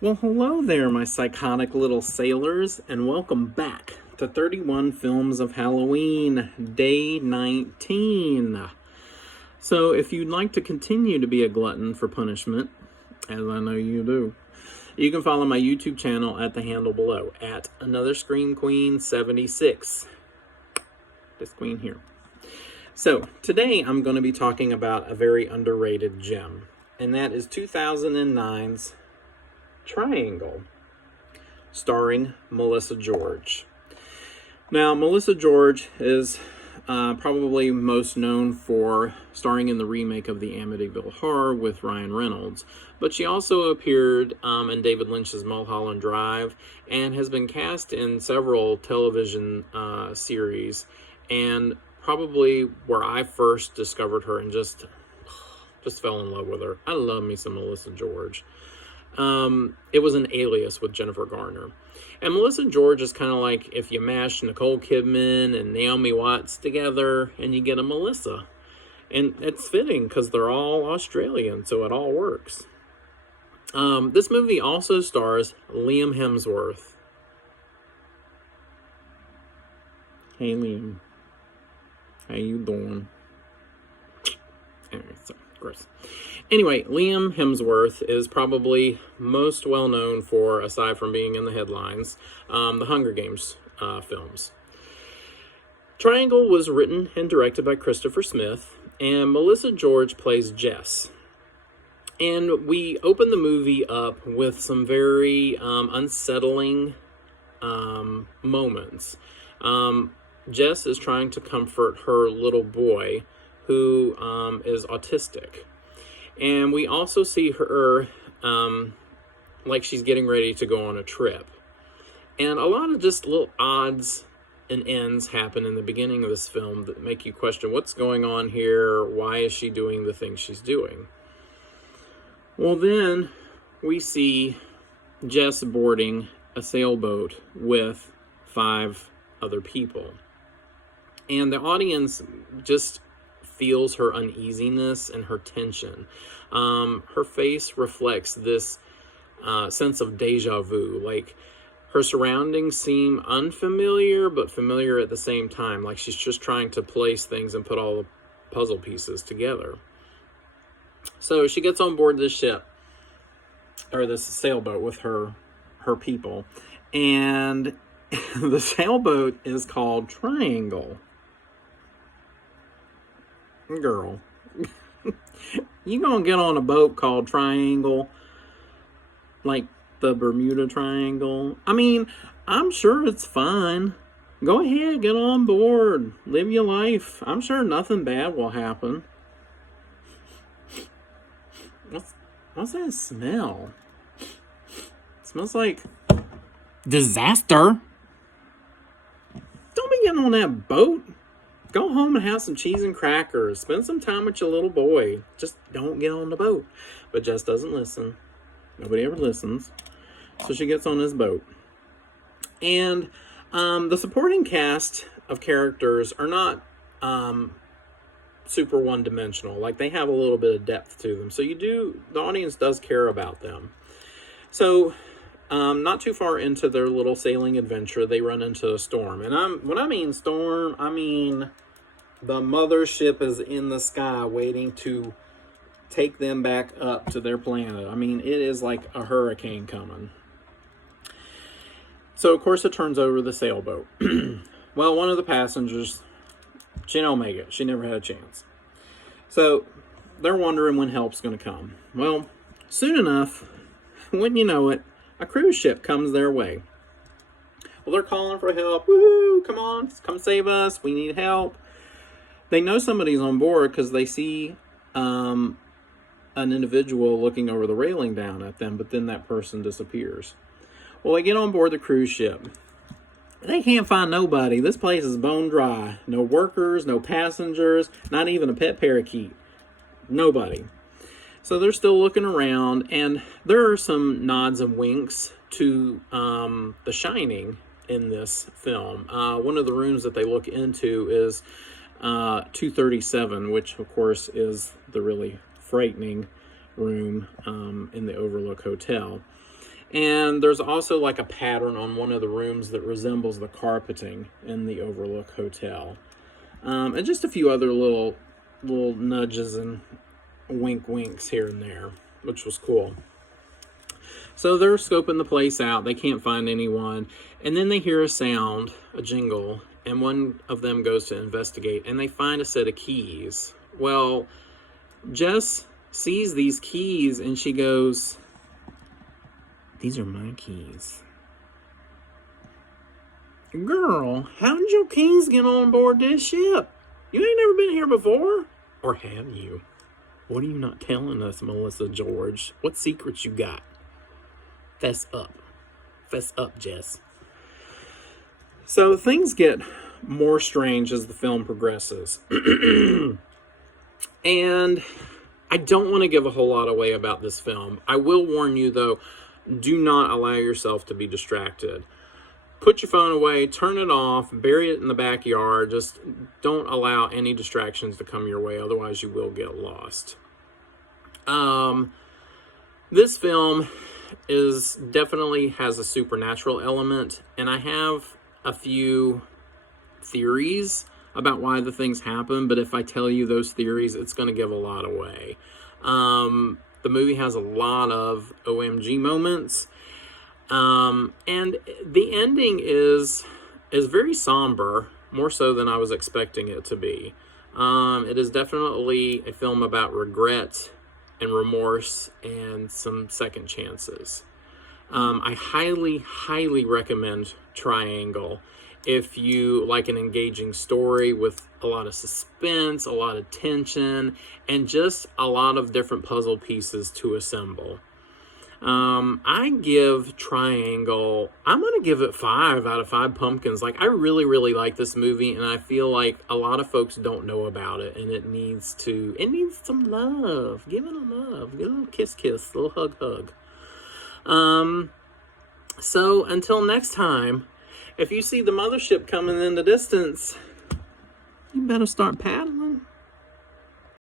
Well, hello there, my psychotic little sailors, and welcome back to 31 Films of Halloween, Day 19. So, if you'd like to continue to be a glutton for punishment, as I know you do, you can follow my YouTube channel at the handle below, at Another Scream Queen 76. This queen here. So, today I'm going to be talking about a very underrated gem, and that is 2009's Triangle, starring Melissa George. Now, Melissa George is probably most known for starring in the remake of the Amityville Horror with Ryan Reynolds, but she also appeared in David Lynch's Mulholland Drive and has been cast in several television series, and probably where I first discovered her and just fell in love with her. I love me some Melissa George. It was an Alias with Jennifer Garner. And Melissa George is kind of like if you mash Nicole Kidman and Naomi Watts together and you get a Melissa. And it's fitting because they're all Australian, so it all works. This movie also stars Liam Hemsworth. Hey, Liam. How you doing? Anyway, so gross. Anyway, Liam Hemsworth is probably most well known for, aside from being in the headlines, the Hunger Games films. Triangle was written and directed by Christopher Smith, and Melissa George plays Jess. And we open the movie up with some very unsettling moments. Jess is trying to comfort her little boy, who is autistic. And we also see her like she's getting ready to go on a trip. And a lot of just little odds and ends happen in the beginning of this film that make you question what's going on here, why is she doing the things she's doing? Well, then we see Jess boarding a sailboat with 5 other people. And the audience just feels her uneasiness and her tension. Her face reflects this sense of deja vu. Like, her surroundings seem unfamiliar, but familiar at the same time. Like she's just trying to place things and put all the puzzle pieces together. So she gets on board this ship, or this sailboat with her people. And the sailboat is called Triangle. Girl, you gonna get on a boat called Triangle, like the Bermuda Triangle? I mean, I'm sure it's fine. Go ahead, get on board, live your life. I'm sure nothing bad will happen. What's that smell? It smells like disaster. Don't be getting on that boat. Go home and have some cheese and crackers. Spend some time with your little boy. Just don't get on the boat. But Jess doesn't listen. Nobody ever listens. So she gets on this boat. And the supporting cast of characters are not super one-dimensional. Like, they have a little bit of depth to them. So the audience does care about them. So not too far into their little sailing adventure, they run into a storm. And when I mean storm, I mean the mothership is in the sky waiting to take them back up to their planet. I mean, it is like a hurricane coming. So, of course, it turns over the sailboat. Well, one of the passengers, she don't make it. She never had a chance. So, they're wondering when help's going to come. Well, soon enough, when you know it, a cruise ship comes their way. Well, they're calling for help. Woohoo! Come on, come save us. We need help. They know somebody's on board because they see an individual looking over the railing down at them, but then that person disappears. Well, they get on board the cruise ship. They can't find nobody. This place is bone dry. No workers, no passengers, not even a pet parakeet. Nobody. So they're still looking around, and there are some nods and winks to The Shining in this film. One of the rooms that they look into is 237, which of course is the really frightening room in the Overlook Hotel. And there's also like a pattern on one of the rooms that resembles the carpeting in the Overlook Hotel. And just a few other little nudges and winks here and there, which was cool. So they're scoping the place out. They can't find anyone. And then they hear a sound, a jingle, and one of them goes to investigate, and they find a set of keys. Well, Jess sees these keys, and she goes, "These are my keys." Girl, how did your keys get on board this ship? You ain't never been here before? Or have you? What are you not telling us, Melissa George? What secrets you got? Fess up. Fess up, Jess. So things get more strange as the film progresses. And I don't want to give a whole lot away about this film. I will warn you, though, do not allow yourself to be distracted. Put your phone away, turn it off, bury it in the backyard. Just don't allow any distractions to come your way, otherwise you will get lost. This film definitely has a supernatural element, and I have a few theories about why the things happen, but if I tell you those theories, it's going to give a lot away. The movie has a lot of OMG moments. And the ending is very somber, more so than I was expecting it to be. It is definitely a film about regret and remorse and some second chances. I highly, highly recommend Triangle if you like an engaging story with a lot of suspense, a lot of tension, and just a lot of different puzzle pieces to assemble. I give Triangle, I'm going to give it 5 out of 5 pumpkins. Like, I really, really like this movie, and I feel like a lot of folks don't know about it, and it needs some love. Give it a love. Give it a little kiss, a little hug. So until next time, if you see the mothership coming in the distance, you better start paddling.